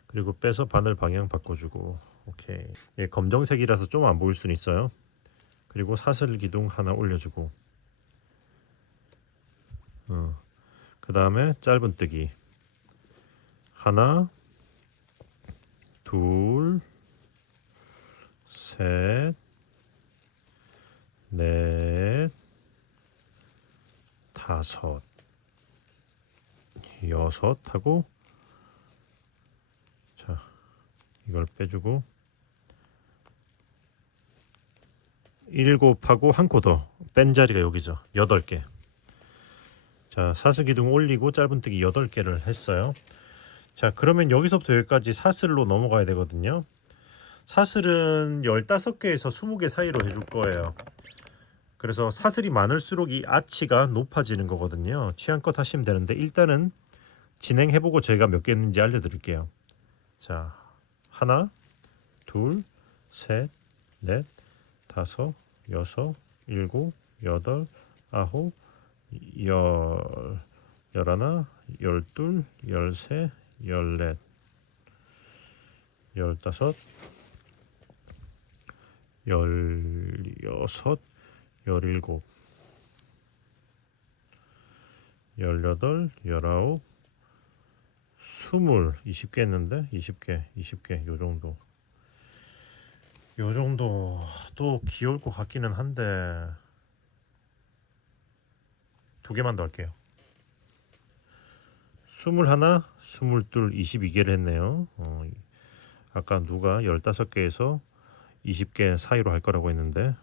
그리고 빼서 바늘 방향 바꿔주고 오케이. 예, 검정색이라서 좀 안 보일 수는 있어요. 그리고 사슬 기둥 하나 올려주고 그 다음에 짧은뜨기 하나 둘 셋 넷 다섯 여섯 하고 자 이걸 빼주고 일곱하고 한 코 더 뺀 자리가 여기죠. 8개. 자 사슬 기둥 올리고 짧은뜨기 8개를 했어요. 자 그러면 여기서부터 여기까지 사슬로 넘어가야 되거든요. 사슬은 15개에서 20개 사이로 해줄 거예요. 그래서 사슬이 많을수록 이 아치가 높아지는 거거든요. 취향껏 하시면 되는데 일단은 진행해보고 제가 몇 개 했는지 알려드릴게요. 자 하나 둘 셋 넷 다섯 여섯 일곱 여덟 아홉 열하나 열둘 열세 열넷 열다섯 열여섯 열일곱 열여덟 열아홉 스물 20개 했는데 20개 요 정도 또 귀여울 것 같기는 한데 2개만 더 할게요. 21, 22, 22개를 했네요. 아까 누가 15개에서 20개 사이로 할 거라고 했는데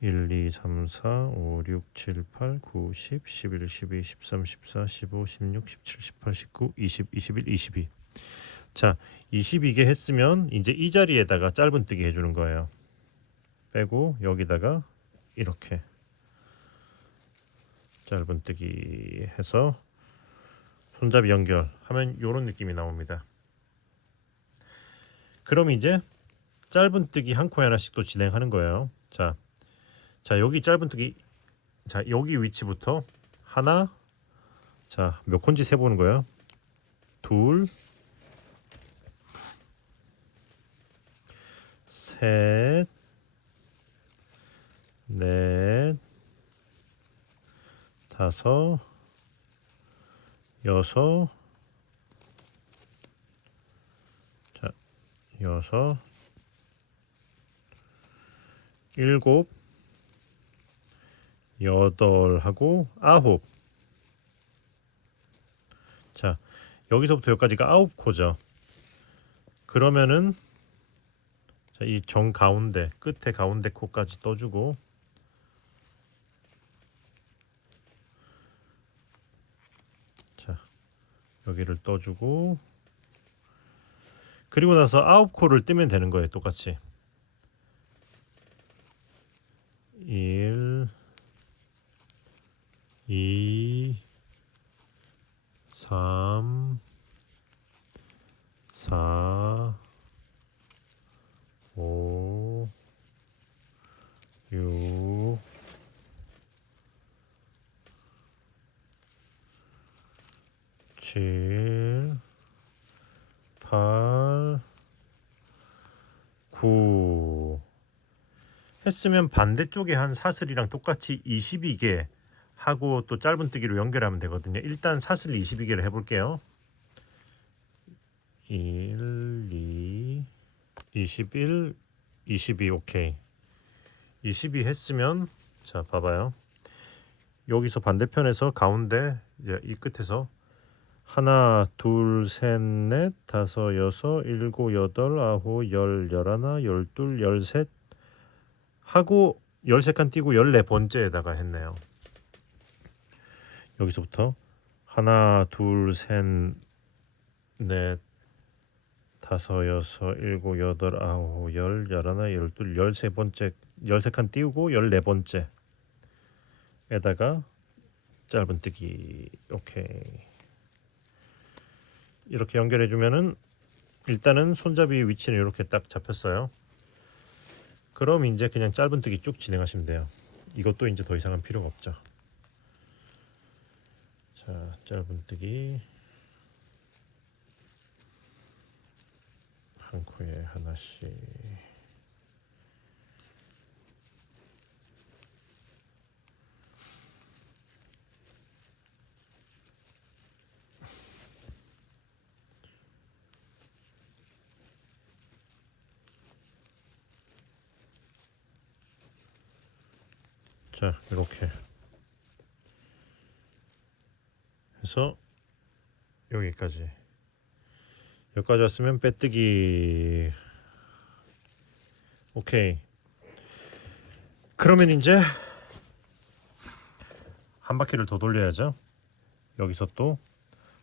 1, 2, 3, 4, 5, 6, 7, 8, 9, 10, 11, 12, 13, 14, 15, 16, 17, 18, 19, 20, 21, 22. 자, 22개 했으면 이제 이 자리에다가 짧은뜨기 해주는 거예요. 빼고 여기다가 이렇게 짧은뜨기 해서 손잡이 연결하면 이런 느낌이 나옵니다. 그럼 이제 짧은뜨기 한 코에 하나씩 또 진행하는 거예요. 자 여기 짧은뜨기 자 여기 위치부터 하나 자 몇 콘지 세보는 거예요. 둘 셋 넷 다섯 여섯 자 여섯 일곱 여덟 하고 아홉 자 여기서부터 여기까지가 9코죠. 그러면은 자, 이 정 가운데 끝에 가운데 코까지 떠주고 자 여기를 떠주고 그리고 나서 9코를 뜨면 되는 거예요. 똑같이 1 2 3 4 5 6 7 8 9 했으면 반대쪽에 한 사슬이랑 똑같이 22개 하고 또 짧은뜨기로 연결하면 되거든요. 일단 사슬 22개를 해볼게요. 1, 2, 21, 22 오케이. 22 했으면 자 봐봐요. 여기서 반대편에서 가운데 이 끝에서 하나, 둘, 셋, 넷, 다섯, 여섯, 일곱, 여덟, 아홉, 열, 열하나, 열둘, 열셋 하고 13칸 띄고 14번째에다가 했네요. 여기서부터 하나, 둘, 셋, 넷, 다섯, 여섯, 일곱, 여덟, 아홉, 열, 열하나, 열둘, 13번째 13칸 띄우고 14번째에다가 짧은뜨기 오케이. 이렇게 연결해 주면은 일단은 손잡이 위치는 이렇게 딱 잡혔어요. 그럼 이제 그냥 짧은뜨기 쭉 진행하시면 돼요. 이것도 이제 더 이상은 필요가 없죠. 자, 짧은뜨기 한 코에 하나씩. 자, 이렇게 해서 여기까지 왔으면 빼뜨기 오케이. 그러면 이제 한 바퀴를 더 돌려야죠. 여기서 또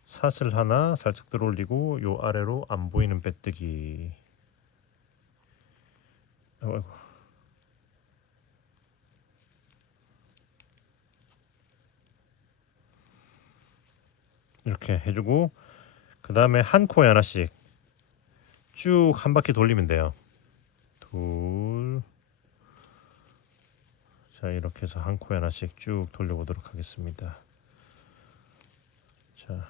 사슬 하나 살짝 들어 올리고 요 아래로 안 보이는 빼뜨기. 아이고. 이렇게 해주고 그 다음에 한 코에 하나씩 쭉 한 바퀴 돌리면 돼요. 둘. 자, 이렇게 해서 한 코에 하나씩 쭉 돌려보도록 하겠습니다. 자,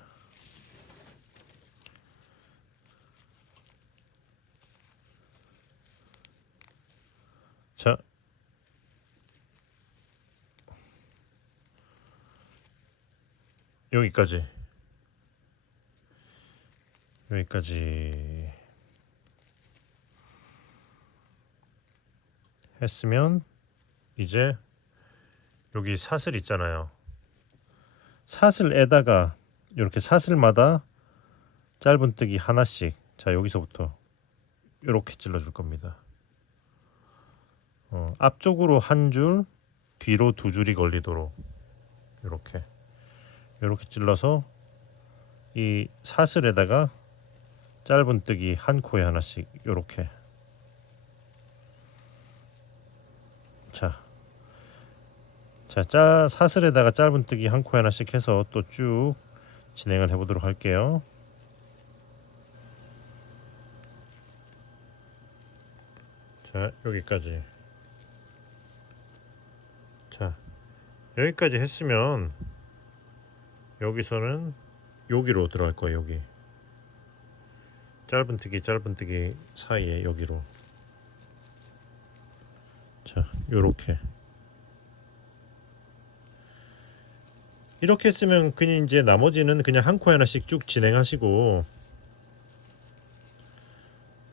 자, 여기까지 했으면 이제 여기 사슬 있잖아요. 사슬에다가 이렇게 사슬마다 짧은뜨기 하나씩. 자, 여기서부터 이렇게 찔러줄 겁니다. 앞쪽으로 한 줄, 뒤로 두 줄이 걸리도록 이렇게 찔러서 이 사슬에다가 짧은뜨기 한 코에 하나씩 이렇게. 자, 사슬에다가 짧은뜨기 한 코에 하나씩 해서 또 쭉 진행을 해보도록 할게요. 자, 여기까지. 자, 여기까지 했으면 여기서는 여기로 들어갈 거예요. 여기 짧은뜨기 사이에 여기로. 자, 요렇게 이렇게 했으면 그냥 이제 나머지는 그냥 한 코에 하나씩 쭉 진행하시고,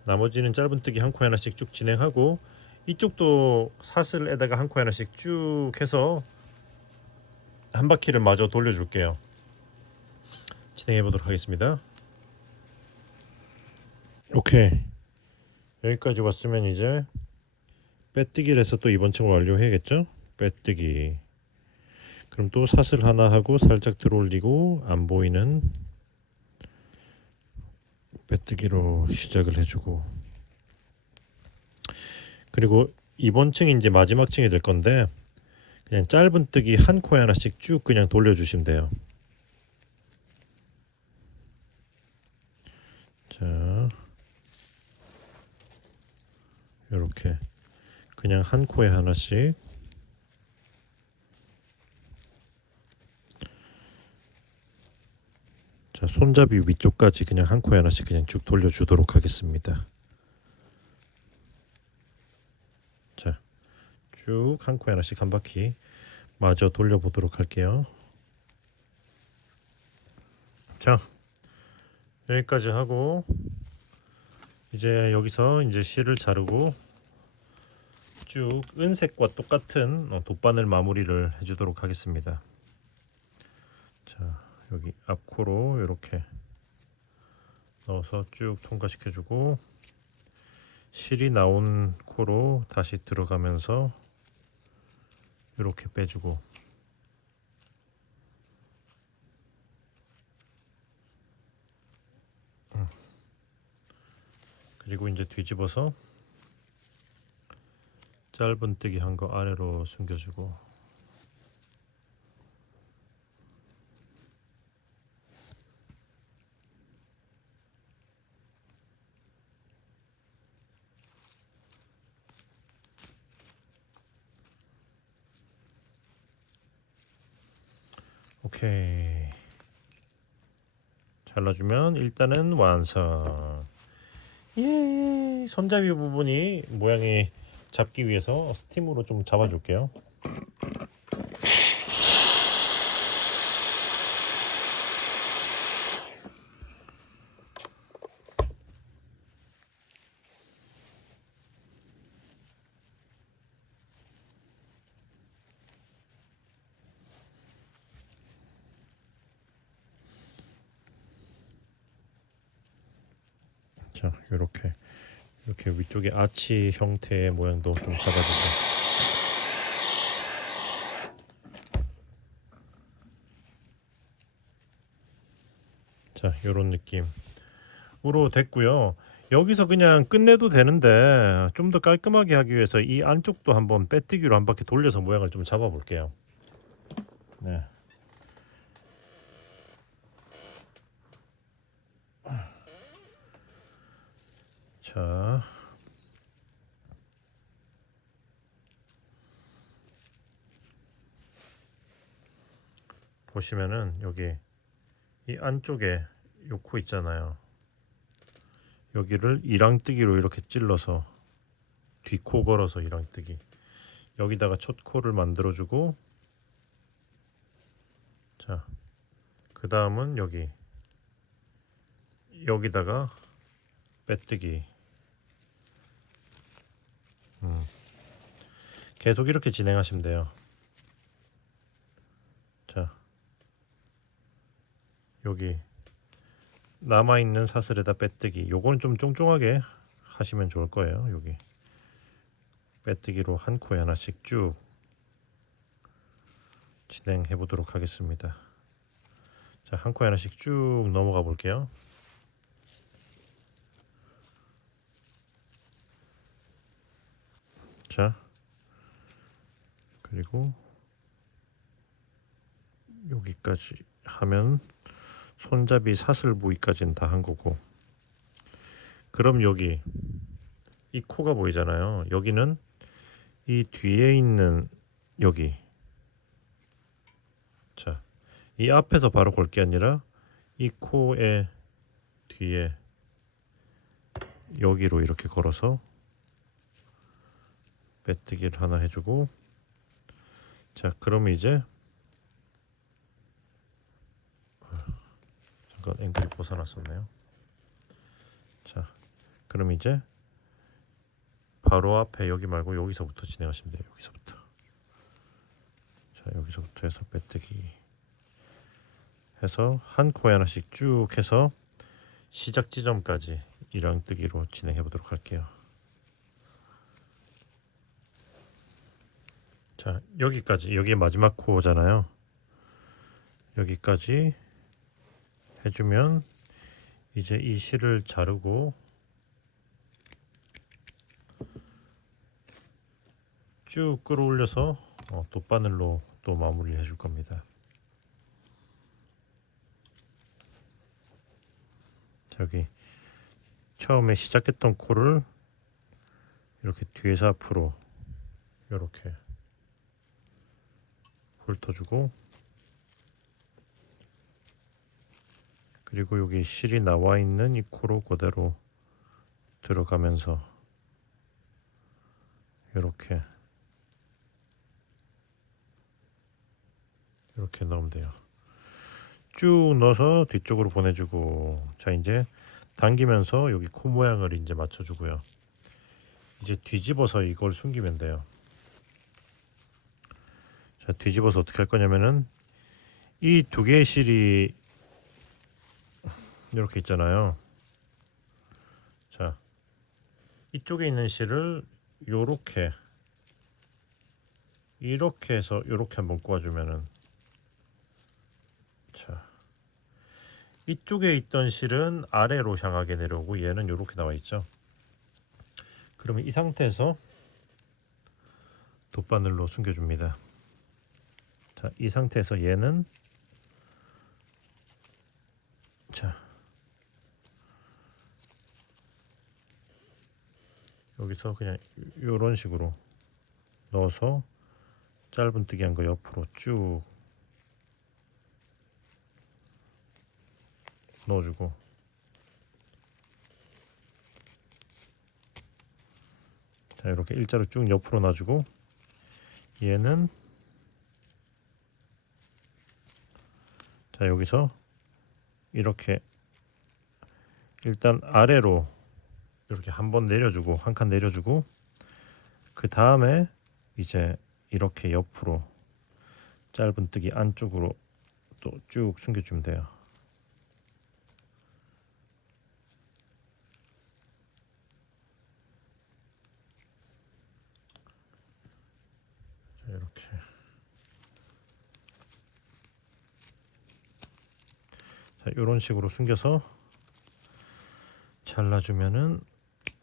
나머지는 짧은뜨기 한 코에 하나씩 쭉 진행하고, 이쪽도 사슬에다가 한 코에 하나씩 쭉 해서 한 바퀴를 마저 돌려줄게요. 진행해 보도록 하겠습니다. 오케이, 여기까지 왔으면 이제 빼뜨기를 해서 또 이번 층을 완료해야겠죠. 빼뜨기. 그럼 또 사슬 하나 하고 살짝 들어 올리고 안 보이는 빼뜨기로 시작을 해주고, 그리고 이번 층이 이제 마지막 층이 될 건데 그냥 짧은뜨기 한 코에 하나씩 쭉 그냥 돌려주시면 돼요. 자, 이렇게 그냥 한 코에 하나씩. 자, 손잡이 위쪽까지 그냥 한 코에 하나씩 그냥 쭉 돌려주도록 하겠습니다. 자, 쭉 한 코에 하나씩 한 바퀴 마저 돌려보도록 할게요. 자, 여기까지 하고 이제 여기서 이제 실을 자르고 쭉 은색과 똑같은 돗바늘 마무리를 해주도록 하겠습니다. 자, 여기 앞코로 이렇게 넣어서 쭉 통과시켜주고 실이 나온 코로 다시 들어가면서 이렇게 빼주고 그리고 이제 뒤집어서 짧은뜨기 한 거 아래로 숨겨주고 오케이. 잘라주면 일단은 완성. 예, 손잡이 부분이 모양이 잡기 위해서 스팀으로 좀 잡아줄게요. 자, 이렇게 위쪽에 아치 형태의 모양도 좀 잡아주세요. 자, 요런 느낌으로 됐고요. 여기서 그냥 끝내도 되는데 좀 더 깔끔하게 하기 위해서 이 안쪽도 한번 빼뜨기로 한 바퀴 돌려서 모양을 좀 잡아 볼게요. 네. 자, 보시면은 여기 이 안쪽에 요 코 있잖아요. 여기를 이랑뜨기로 이렇게 찔러서 뒷코 걸어서 이랑뜨기. 여기다가 첫 코를 만들어주고, 자, 그 다음은 여기다가 빼뜨기. 계속 이렇게 진행하시면 돼요. 자, 여기 남아있는 사슬에다 빼뜨기. 요거는 좀 쫑쫑하게 하시면 좋을 거예요. 여기 빼뜨기로 한 코에 하나씩 쭉 진행해 보도록 하겠습니다. 자, 한 코에 하나씩 쭉 넘어가 볼게요. 자, 그리고 여기까지 하면 손잡이 사슬 부위까지는 다 한 거고, 그럼 여기 이 코가 보이잖아요. 여기는 이 뒤에 있는 여기, 자, 이 앞에서 바로 걸 게 아니라 이 코의 뒤에 여기로 이렇게 걸어서 빼뜨기를 하나 해주고, 자, 그럼 이제 잠깐 앵글이 벗어났었네요. 자, 그럼 이제 바로 앞에 여기 말고 여기서부터 진행하시면 돼요. 여기서부터. 자, 여기서부터 해서 빼뜨기 해서 한 코에 하나씩 쭉 해서 시작 지점까지 이랑뜨기로 진행해 보도록 할게요. 자, 여기까지, 여기 마지막 코잖아요. 여기까지 해주면 이제 이 실을 자르고 쭉 끌어올려서 돗바늘로 또 마무리 해줄 겁니다. 저기 처음에 시작했던 코를 이렇게 뒤에서 앞으로 이렇게 훑어주고, 그리고 여기 실이 나와 있는 이 코로 그대로 들어가면서 이렇게 넣으면 돼요. 쭉 넣어서 뒤쪽으로 보내주고, 자 이제 당기면서 여기 코 모양을 이제 맞춰주고요. 이제 뒤집어서 이걸 숨기면 돼요. 자 뒤집어서 어떻게 할 거냐면은 이 두 개의 실이 이렇게 있잖아요. 자 이쪽에 있는 실을 요렇게 이렇게 해서 요렇게 한번 꼬아주면은, 자 이쪽에 있던 실은 아래로 향하게 내려오고 얘는 요렇게 나와 있죠. 그러면 이 상태에서 돗바늘로 숨겨줍니다. 자, 이 상태에서 얘는 자 여기서 그냥 요런 식으로 넣어서 짧은뜨기 한 거 옆으로 쭉 넣어주고, 자 이렇게 일자로 쭉 옆으로 놔주고, 얘는 자 여기서 이렇게 일단 아래로 이렇게 한번 내려주고, 한 칸 내려주고, 그 다음에 이제 이렇게 옆으로 짧은뜨기 안쪽으로 또 쭉 숨겨주면 돼요. 자, 이렇게 자 이런 식으로 숨겨서 잘라주면은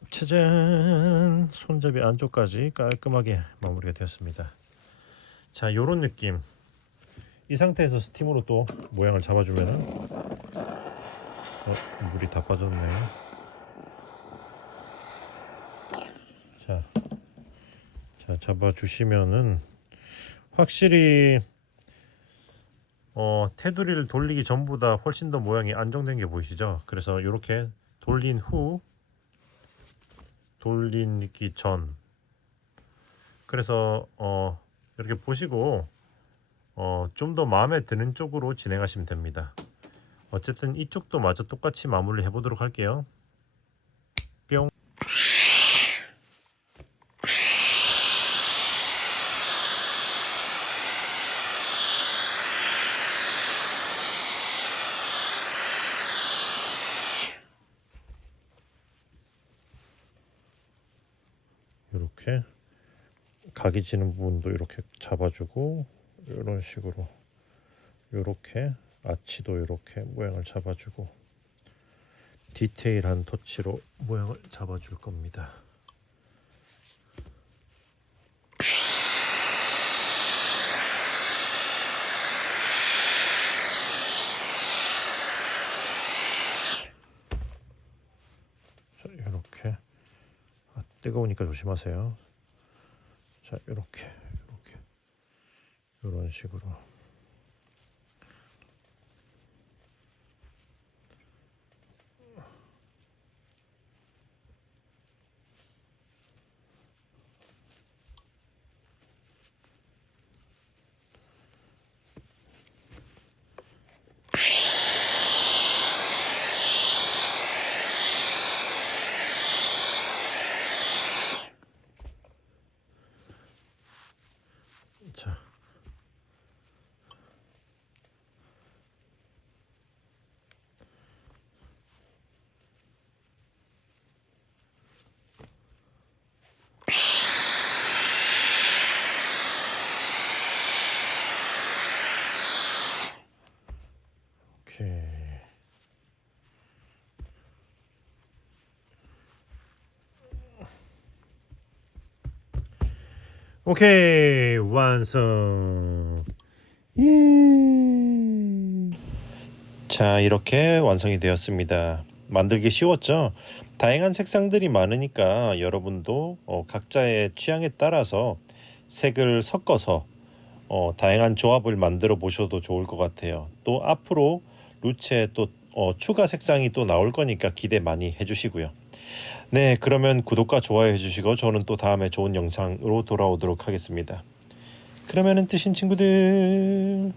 짜잔, 손잡이 안쪽까지 깔끔하게 마무리가 되었습니다. 자 요런 느낌. 이 상태에서 스팀으로 또 모양을 잡아주면은 물이 다 빠졌네요. 자 잡아주시면은 확실히 테두리를 돌리기 전보다 훨씬 더 모양이 안정된 게 보이시죠? 그래서 이렇게 돌린 후, 돌리기 전, 그래서 이렇게 보시고 좀 더 마음에 드는 쪽으로 진행하시면 됩니다. 어쨌든 이쪽도 마저 똑같이 마무리 해보도록 할게요. 뿅. 이렇게 각이 지는 부분도 이렇게 잡아주고, 이런 식으로 이렇게 아치도 이렇게 모양을 잡아주고, 디테일한 터치로 모양을 잡아줄 겁니다. 자, 이렇게 뜨거우니까 조심하세요. 자, 이렇게 이런 식으로. 자, 이렇게. 오케이, 완성. 자, 이렇게 완성이 되었습니다. 만들기 쉬웠죠? 다양한 색상들이 많으니까 여러분도 각자의 취향에 따라서 색을 섞어서 다양한 조합을 만들어 보셔도 좋을 것 같아요. 또 앞으로 루체 또 추가 색상이 또 나올 거니까 기대 많이 해주시고요. 네, 그러면 구독과 좋아요 해주시고 저는 또 다음에 좋은 영상으로 돌아오도록 하겠습니다. 그러면은 뜨신 친구들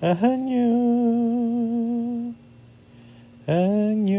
안녕. 안녕.